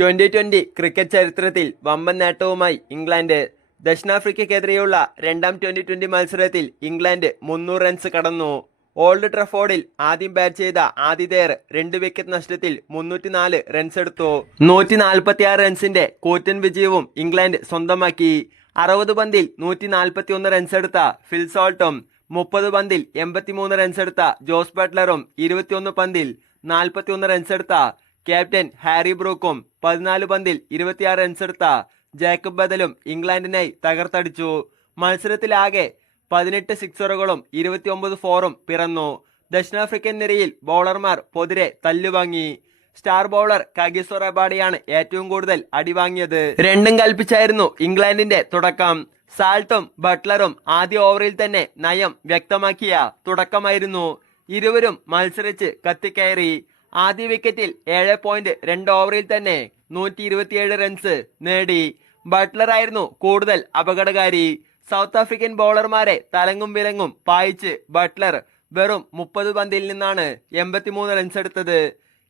Twenty twenty cricket ചരിത്രത്തിൽ വമ്പൻ നേട്ടവുമായി England. ദക്ഷിണാഫ്രിക്കയ്ക്കെതിരെയുള്ള രണ്ടാം ട്വന്റി ട്വന്റി മത്സരത്തിൽ ഇംഗ്ലണ്ട് മുന്നൂറ് റൺസ് കടന്നു. ഓൾഡ് ട്രഫോർഡിൽ ആദ്യം ബാറ്റ് ചെയ്ത ആതിഥേയർ രണ്ട് വിക്കറ്റ് നഷ്ടത്തിൽ മുന്നൂറ്റിനാല് റൺസ് എടുത്തു. നൂറ്റി നാൽപ്പത്തി ആറ് റൺസിന്റെ കൂറ്റൻ വിജയവും ഇംഗ്ലണ്ട് സ്വന്തമാക്കി. അറുപത് പന്തിൽ നൂറ്റി നാൽപ്പത്തി ഒന്ന് റൺസ് എടുത്ത ഫിൽസോൾട്ടും മുപ്പത് പന്തിൽ എൺപത്തിമൂന്ന് റൺസ് എടുത്ത ജോസ് ബട്ട്ലറും ഇരുപത്തിയൊന്ന് പന്തിൽ നാൽപ്പത്തിയൊന്ന് റൺസ് എടുത്ത ക്യാപ്റ്റൻ ഹാരി ബ്രൂക്കും പതിനാല് പന്തിൽ ഇരുപത്തിയാറ് റൺസെടുത്ത ജേക്കബ് ബദലും ഇംഗ്ലണ്ടിനായി തകർത്തടിച്ചു. മത്സരത്തിലാകെ പതിനെട്ട് സിക്സറുകളും ഇരുപത്തിയൊമ്പത് ഫോറും പിറന്നു. ദക്ഷിണാഫ്രിക്കൻ നിരയിൽ ബൗളർമാർ പൊതിരെ തല്ലുവാങ്ങി. സ്റ്റാർ ബൗളർ കഗിസോ റബാഡിയാണ് ഏറ്റവും കൂടുതൽ അടിവാങ്ങിയത്. രണ്ടും കൽപ്പിച്ചായിരുന്നു ഇംഗ്ലണ്ടിന്റെ തുടക്കം. സാൾട്ടും ബട്ട്ലറും ആദ്യ ഓവറിൽ തന്നെ നയം വ്യക്തമാക്കിയ തുടക്കമായിരുന്നു. ഇരുവരും മത്സരിച്ച് കത്തിക്കയറി. ആദ്യ വിക്കറ്റിൽ ഏഴ് പോയിന്റ് രണ്ട് ഓവറിൽ തന്നെ നൂറ്റി ഇരുപത്തിയേഴ് റൺസ് നേടി. ബട്ട്ലർ ആയിരുന്നു കൂടുതൽ അപകടകാരി. സൗത്ത് ആഫ്രിക്കൻ ബൗളർമാരെ തലങ്ങും വിലങ്ങും പായിച്ച് ബട്ട്ലർ വെറും മുപ്പത് പന്തിൽ നിന്നാണ് എൺപത്തിമൂന്ന് റൺസ് എടുത്തത്.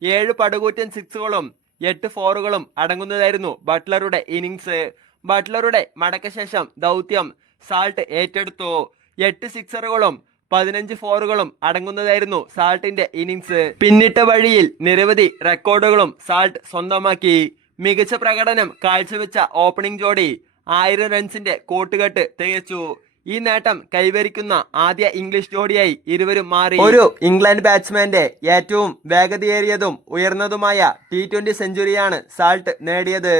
ഏഴ് പടുകൂറ്റൻ സിക്സുകളും എട്ട് ഫോറുകളും അടങ്ങുന്നതായിരുന്നു ബട്ട്ലറുടെ ഇന്നിങ്സ് ബട്ട്ലറുടെ മടക്കശേഷം ദൗത്യം സാൾട്ട് ഏറ്റെടുത്തു. എട്ട് സിക്സറുകളും പതിനഞ്ച് ഫോറുകളും അടങ്ങുന്നതായിരുന്നു സാൾട്ടിന്റെ ഇന്നിംഗ്സ്. പിന്നിട്ട വഴിയിൽ നിരവധി റെക്കോർഡുകളും സാൾട്ട് സ്വന്തമാക്കി. മികച്ച പ്രകടനം കാഴ്ചവെച്ച ഓപ്പണിംഗ് ജോഡി ആയിരം റൺസിന്റെ കൂട്ടുകെട്ട് തികച്ചു ഈ നേട്ടം കൈവരിക്കുന്ന ആദ്യ ഇംഗ്ലീഷ് ജോഡിയായി ഇരുവരും മാറി. ഒരു ഇംഗ്ലണ്ട് ബാറ്റ്സ്മാന്റെ ഏറ്റവും വേഗതയേറിയതും ഉയർന്നതുമായ ടി ട്വന്റി സെഞ്ചുറിയാണ് സാൾട്ട് നേടിയത്.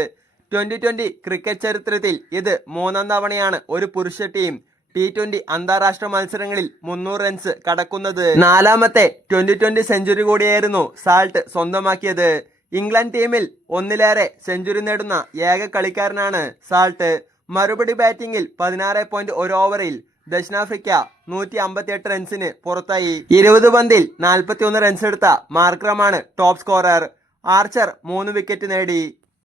ട്വന്റി ട്വന്റി ക്രിക്കറ്റ് ചരിത്രത്തിൽ ഇത് മൂന്നാം തവണയാണ് ഒരു പുരുഷ ടീം ടി ട്വന്റി അന്താരാഷ്ട്ര മത്സരങ്ങളിൽ മുന്നൂറ് റൺസ് കടക്കുന്നത്. നാലാമത്തെ ട്വന്റി ട്വന്റി സെഞ്ചുറി കൂടിയായിരുന്നു സാൾട്ട് സ്വന്തമാക്കിയത്. ഇംഗ്ലണ്ട് ടീമിൽ ഒന്നിലേറെ സെഞ്ചുറി നേടുന്ന ഏക കളിക്കാരനാണ് സാൾട്ട് മറുപടി ബാറ്റിംഗിൽ പതിനാറ് പോയിന്റ് ഒരു ഓവറിൽ ദക്ഷിണാഫ്രിക്ക നൂറ്റി അമ്പത്തിയെട്ട് റൺസിന് പുറത്തായി. ഇരുപത് പന്തിൽ നാൽപ്പത്തി ഒന്ന് റൺസ് എടുത്ത മാർക്രമാണ് ടോപ്പ് സ്കോറർ ആർച്ചർ മൂന്ന് വിക്കറ്റ് നേടി.